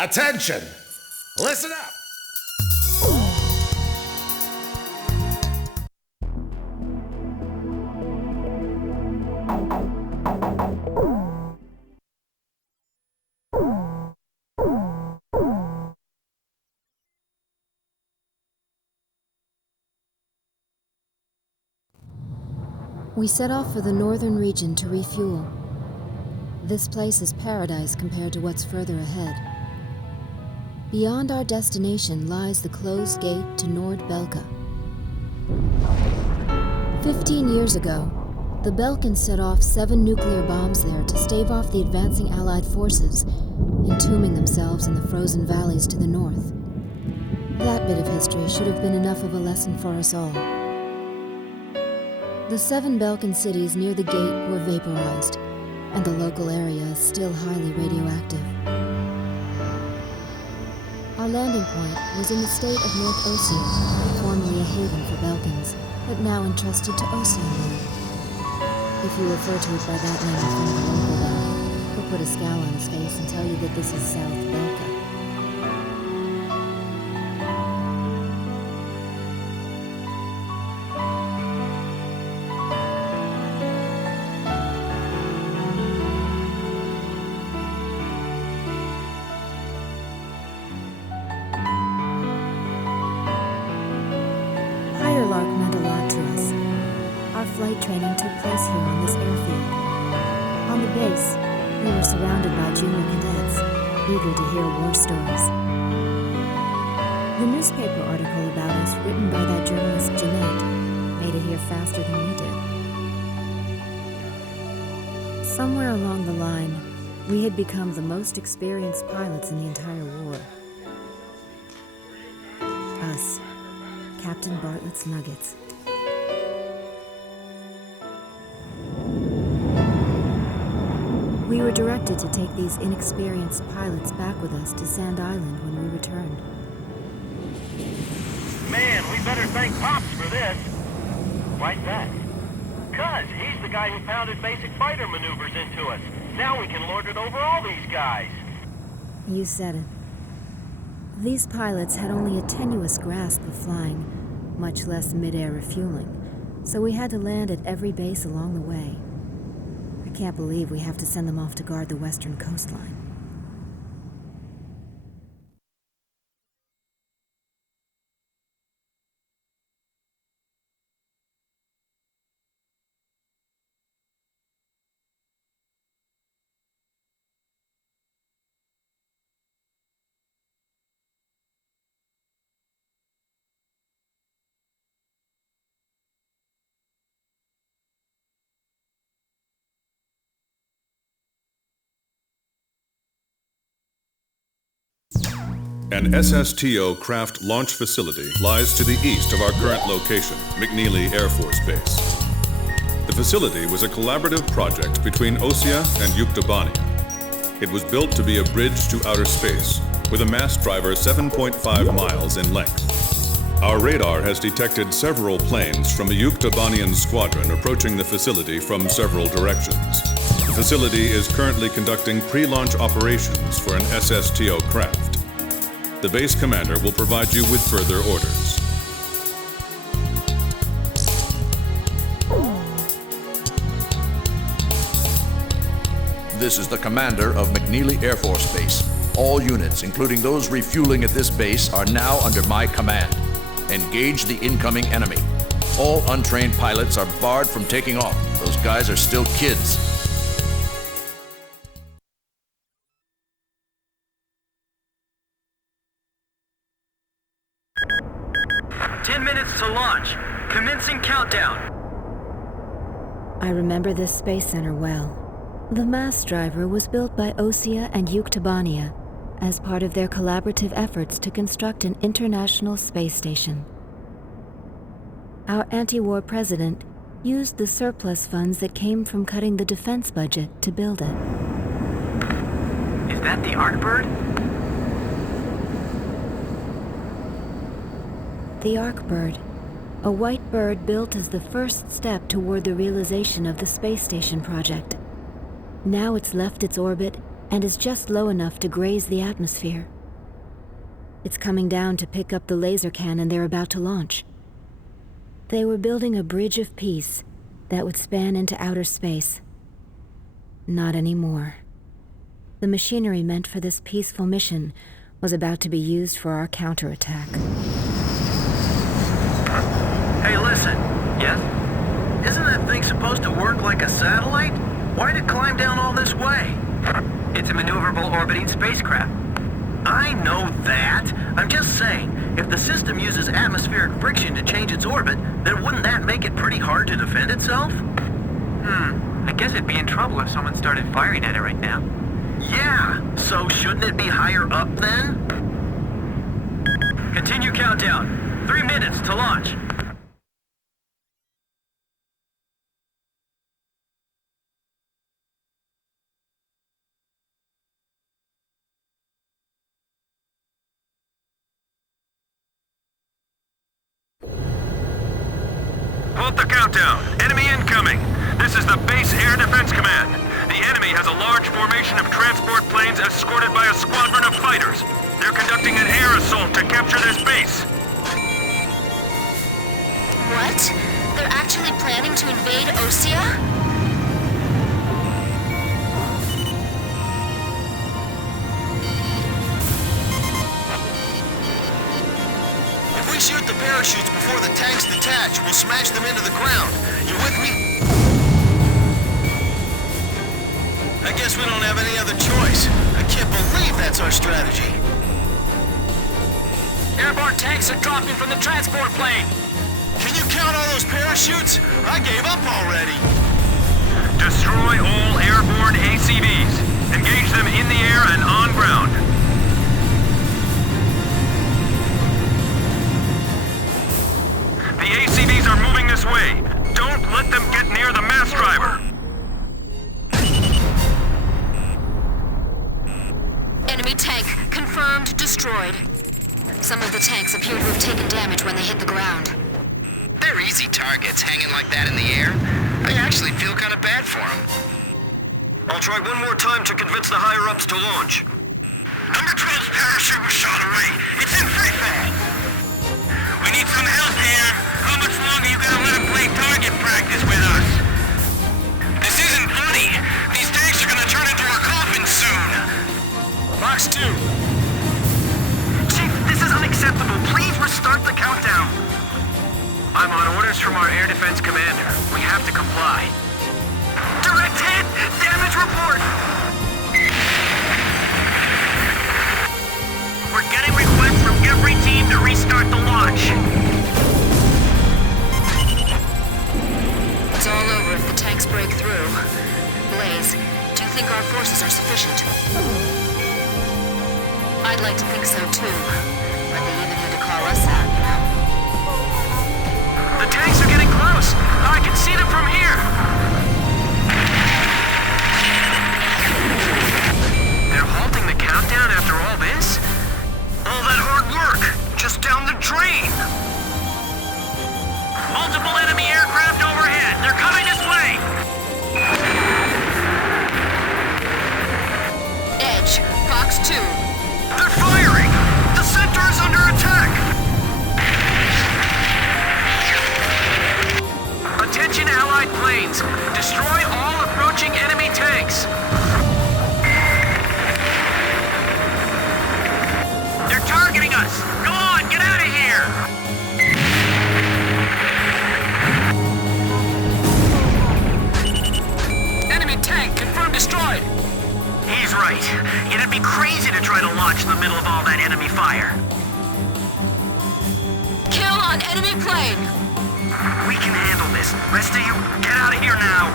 Attention! Listen up! We set off for the northern region to refuel. This place is paradise compared to what's further ahead. Beyond our destination lies the closed gate to Nordbelka. 15 years ago, the Belkans set off 7 nuclear bombs there to stave off the advancing Allied forces, entombing themselves in the frozen valleys to the north. That bit of history should have been enough of a lesson for us all. The 7 Belkan cities near the gate were vaporized, and the local area is still highly radioactive. Our landing point was in the state of North Ossia, formerly a haven for Belkans, but now entrusted to Ossian. If you refer to it by that name in front of a local guy, he'll put a scowl on his face and tell you that this is South Belka. Flight training took place here on this airfield. On the base, we were surrounded by junior cadets, eager to hear war stories. The newspaper article about us, written by that journalist Jeanette, made it here faster than we did. Somewhere along the line, we had become the most experienced pilots in the entire war. Us, Captain Bartlett's Nuggets. We were directed to take these inexperienced pilots back with us to Sand Island when we returned. Man, we better thank Pops for this. Why's that? 'Cause he's the guy who pounded basic fighter maneuvers into us. Now we can lord it over all these guys. You said it. These pilots had only a tenuous grasp of flying, much less mid-air refueling, so we had to land at every base along the way. I can't believe we have to send them off to guard the western coastline. An SSTO craft launch facility lies to the east of our current location, McNeely Air Force Base. The facility was a collaborative project between Ossia and Yuktobania. It was built to be a bridge to outer space, with a mass driver 7.5 miles in length. Our radar has detected several planes from a Yuktobanian squadron approaching the facility from several directions. The facility is currently conducting pre-launch operations for an SSTO craft. The base commander will provide you with further orders. This is the commander of McNeely Air Force Base. All units, including those refueling at this base, are now under my command. Engage the incoming enemy. All untrained pilots are barred from taking off. Those guys are still kids. 10 minutes to launch. Commencing countdown. I remember this space center well. The mass driver was built by Ossia and Yuktobania as part of their collaborative efforts to construct an international space station. Our anti-war president used the surplus funds that came from cutting the defense budget to build it. Is that the Arkbird? The Arkbird, a white bird built as the first step toward the realization of the space station project. Now it's left its orbit and is just low enough to graze the atmosphere. It's coming down to pick up the laser cannon they're about to launch. They were building a bridge of peace that would span into outer space. Not anymore. The machinery meant for this peaceful mission was about to be used for our counterattack. Hey, listen. Yes? Isn't that thing supposed to work like a satellite? Why'd it climb down all this way? It's a maneuverable orbiting spacecraft. I know that. I'm just saying, if the system uses atmospheric friction to change its orbit, then wouldn't that make it pretty hard to defend itself? I guess it'd be in trouble if someone started firing at it right now. Yeah, so shouldn't it be higher up then? Continue countdown. 3 minutes to launch. Halt the countdown. Enemy incoming. This is the Base Air Defense Command. The enemy has a large formation of transport planes escorted by a squadron of fighters. They're conducting an air assault to capture this base. What? They're actually planning to invade Osea? If we shoot the parachutes before the tanks detach, we'll smash them into the ground. You with me? I guess we don't have any other choice. I can't believe that's our strategy. Airborne tanks are dropping from the transport plane. Can you count all those parachutes? I gave up already. Destroy all airborne ACVs. Engage them in the air and on ground. The ACVs are moving this way. Don't let them get near the mass driver. Enemy tank confirmed destroyed. Some of the tanks appear to have taken damage when they hit the ground. They're easy targets hanging like that in the air. I actually feel kind of bad for them. I'll try one more time to convince the higher-ups to launch. Number 12's parachute was shot away. It's in free fall. We need some help here. How much longer you gonna let him play target practice with us? This isn't funny. These tanks are gonna turn into our coffins soon. Box 2. Chief, this is unacceptable. Please restart the countdown. I'm on orders from our air defense commander. We have to comply. Direct hit! Damage report! We're getting requests from every team to restart the launch. It's all over if the tanks break through. Blaze, do you think our forces are sufficient? I'd like to think so too. But they even had to call us out, you know? The tanks are getting close. I can see them from here. They're halting the countdown after all this? All that hard work, just down the drain. Multiple enemy aircraft overhead. They're coming this way. Edge, Box 2. They're firing. The center is under attack. Attention Allied planes. Destroy all approaching enemy tanks. They're targeting us. Go on, get out of here. Enemy tank confirmed destroyed. He's right. It'd be crazy to try to launch in the middle of all that enemy fire. Kill on enemy plane! We can handle this. Rest of you, get out of here now.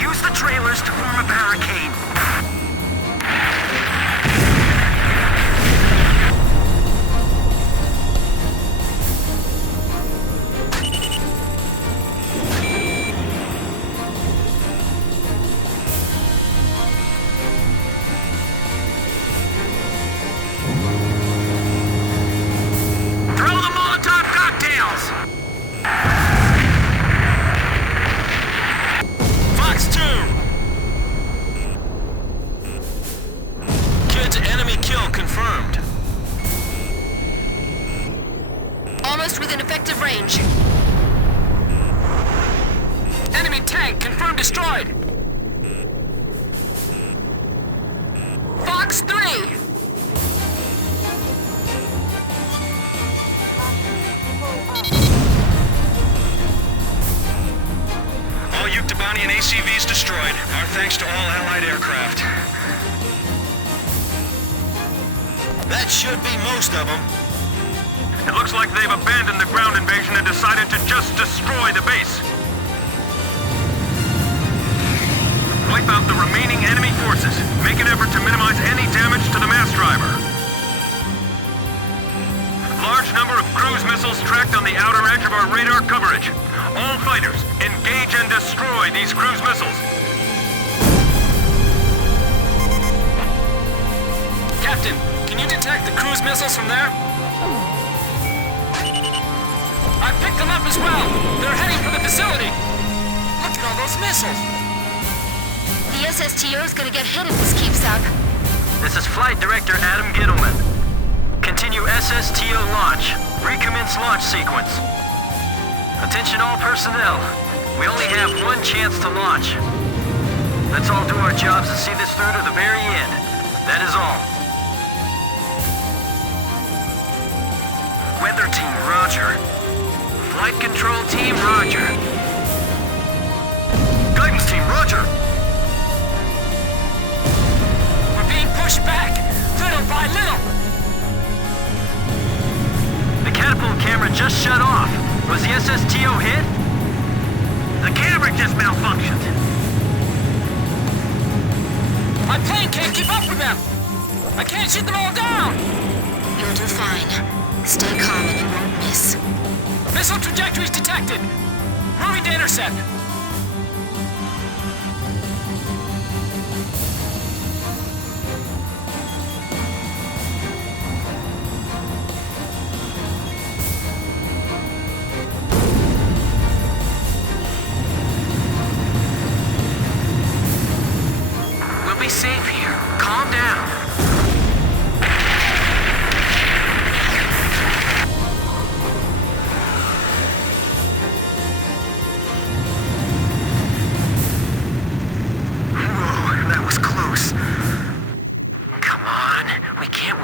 Use the trailers to form a barricade. Throw the Molotov cocktail! Fox 3! All Yuktobanian ACVs destroyed. Our thanks to all Allied aircraft. That should be most of them. It looks like they've abandoned the ground invasion and decided to just destroy the base. Wipe out the remaining enemy forces. Make an effort to minimize any damage to the mass driver. Large number of cruise missiles tracked on the outer edge of our radar coverage. All fighters, engage and destroy these cruise missiles. Captain, can you detect the cruise missiles from there? I picked them up as well. They're heading for the facility. Look at all those missiles. The SSTO is gonna get hit if this keeps up. This is Flight Director Adam Gittleman. Continue SSTO launch. Recommence launch sequence. Attention all personnel. We only have one chance to launch. Let's all do our jobs and see this through to the very end. That is all. Weather team, roger. Flight control team, roger. Guidance team, roger. We're being pushed back, little by little. The catapult camera just shut off. Was the SSTO hit? The camera just malfunctioned. My plane can't keep up with them. I can't shoot them all down. You'll do fine. Stay calm and you won't miss. Missile trajectories detected. Moving to intercept. We'll be safe here. Calm down.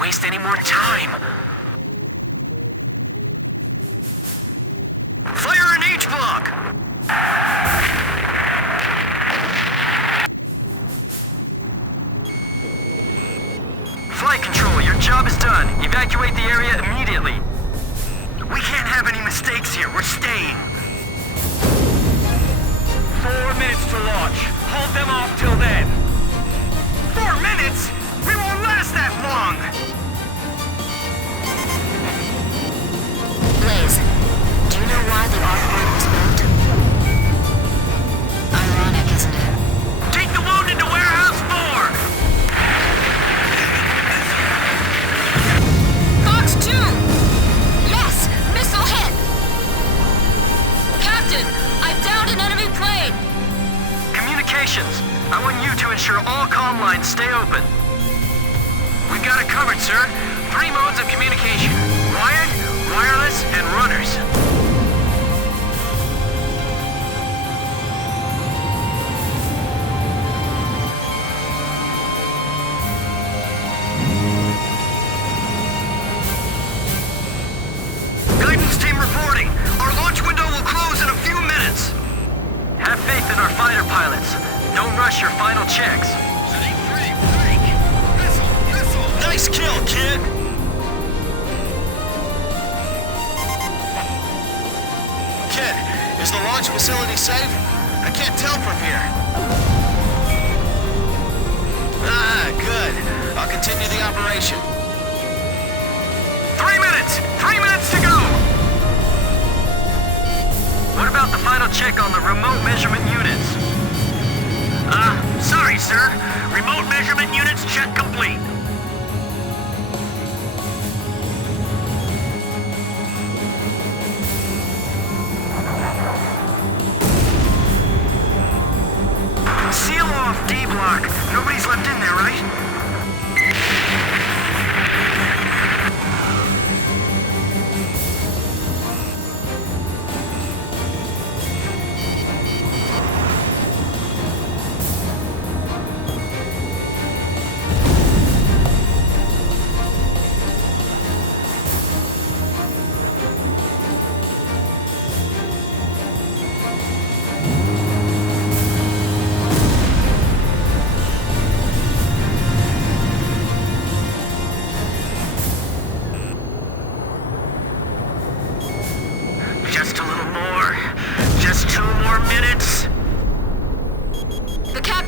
Waste any more time. Fire in H block! Flight control, your job is done. Evacuate the area immediately. We can't have any mistakes here. We're staying. 4 minutes to launch. Hold them off till then. 4 minutes? We won't last that long! Blaze, do you know why the Arkbird was built? Ironic, isn't it? Take the wounded to Warehouse 4! Fox 2! Yes! Missile hit! Captain, I've downed an enemy plane! Communications. I want you to ensure all comm lines stay open. We've got it covered, sir. 3 modes of communication. Wired, wireless, and runners. Guidance team reporting. Our launch window will close in a few minutes. Have faith in our fighter pilots. Don't rush your final checks. Nice kill, kid! Kid, is the launch facility safe? I can't tell from here. Ah, good. I'll continue the operation. 3 minutes! 3 minutes to go! What about the final check on the remote measurement units? Sorry, sir. Remote measurement units check complete. Seal off D block. Nobody's left in there, right?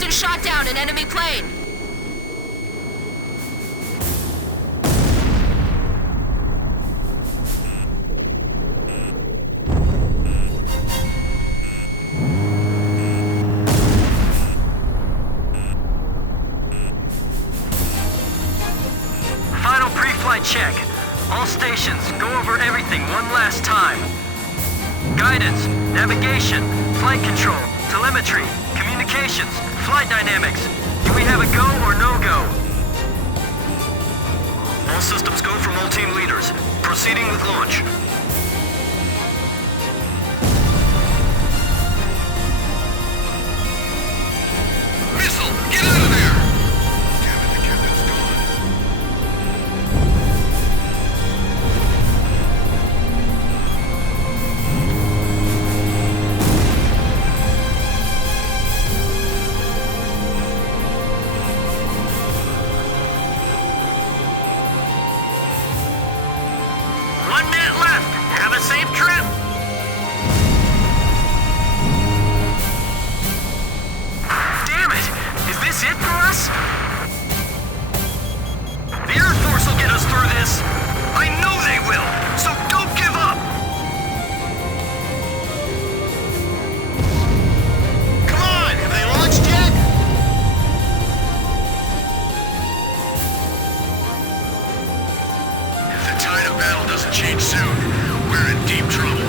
Station shot down an enemy plane. Final pre-flight check. All stations, go over everything one last time. Guidance, navigation, flight control, telemetry, communications, flight dynamics. Do we have a go or no-go? All systems go from all team leaders. Proceeding with launch. Missile! Get out of there! Damn it, the captain's gone. Left. Have a safe trip. Damn it! Is this it for us? The Air Force will get us through this. I know they will, so don't give up. Come on, have they launched yet? If the tide of battle doesn't change soon, we're in deep trouble.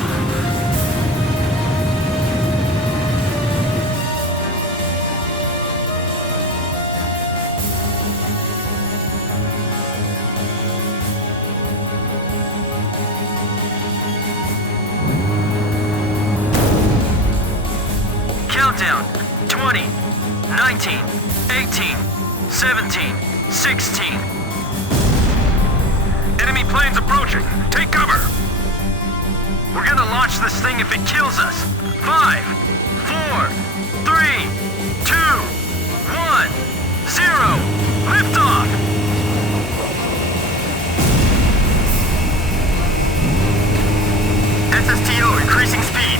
Countdown. 20, 19, 18, 17, 16. Enemy planes approaching. Take cover. We're gonna launch this thing if it kills us. 5, 4, 3, 2, 1, 0. Liftoff! SSTO increasing speed.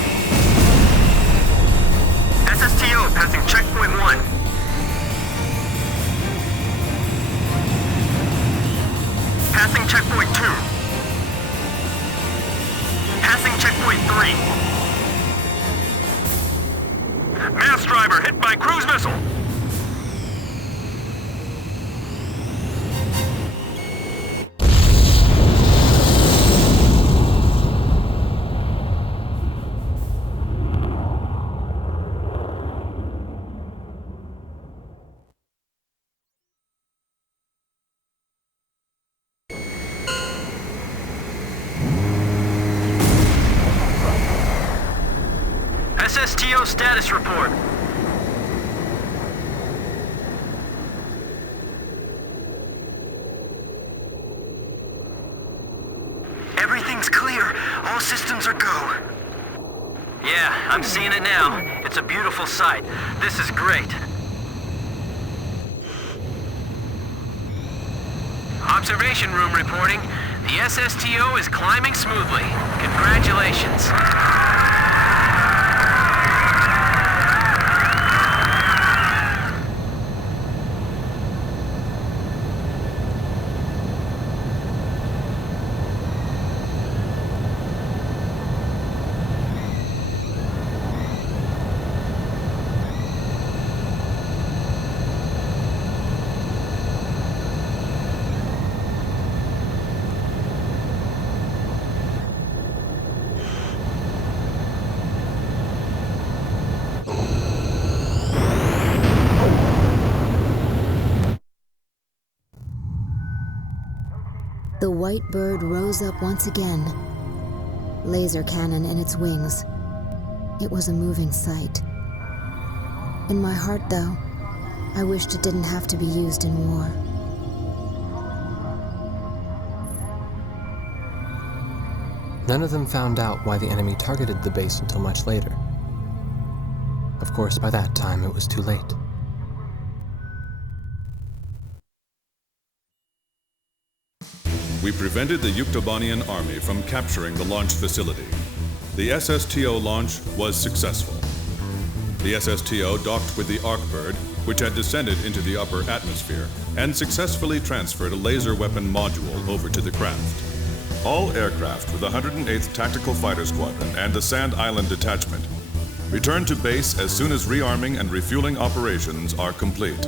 SSTO passing checkpoint 1. Passing checkpoint 2. Passing checkpoint 3. Mass driver hit by cruise missile. SSTO status report. Everything's clear. All systems are go. Yeah, I'm seeing it now. It's a beautiful sight. This is great. Observation room reporting. The SSTO is climbing smoothly. Congratulations. The white bird rose up once again, laser cannon in its wings. It was a moving sight. In my heart, though, I wished it didn't have to be used in war. None of them found out why the enemy targeted the base until much later. Of course, by that time, it was too late. We prevented the Yuktobanian army from capturing the launch facility. The SSTO launch was successful. The SSTO docked with the Arkbird, which had descended into the upper atmosphere, and successfully transferred a laser weapon module over to the craft. All aircraft with the 108th Tactical Fighter Squadron and the Sand Island Detachment return to base as soon as rearming and refueling operations are complete.